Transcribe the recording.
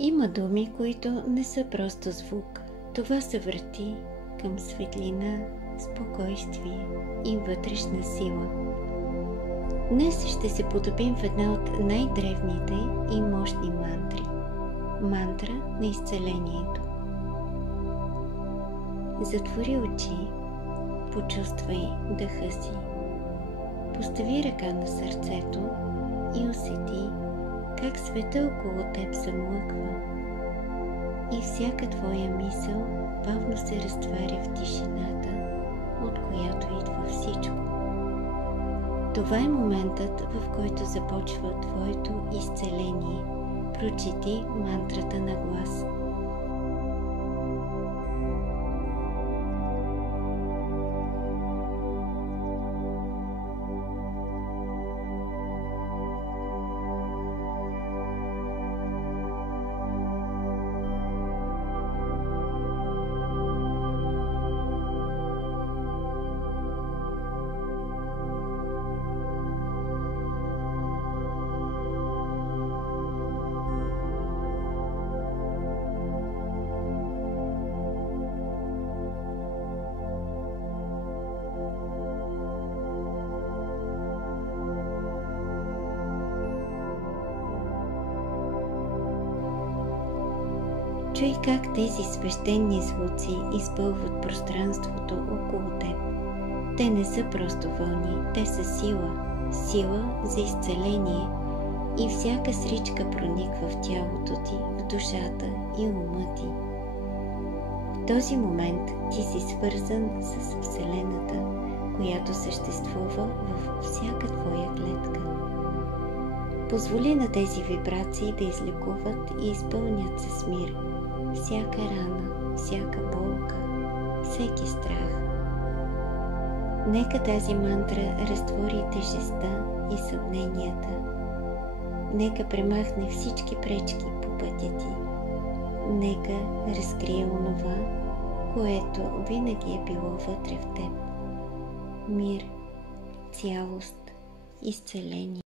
Има думи, които не са просто звук. Това се върти към светлина, спокойствие и вътрешна сила. Днес ще се потопим в една от най-древните и мощни мантри. Мантра на изцелението. Затвори очи, почувствай дъха си. Постави ръка на сърцето и усети как света около теб замлъква и всяка твоя мисъл бавно се разтваря в тишината, от която идва всичко. Това е моментът, в който започва твоето изцеление. Прочети мантрата на глас. Чуй как тези свещени звуци изпълват пространството около теб. Те не са просто вълни, те са сила. Сила за изцеление и всяка сричка прониква в тялото ти, в душата и ума ти. В този момент ти си свързан с Вселената, която съществува във всяка твоя клетка. Позволи на тези вибрации да излекуват и изпълнят се с мир всяка рана, всяка болка, всеки страх. Нека тази мантра разтвори тежестта и съмненията. Нека премахне всички пречки по пътя ти. Нека разкрие онова, което винаги е било вътре в теб. Мир, цялост, изцеление.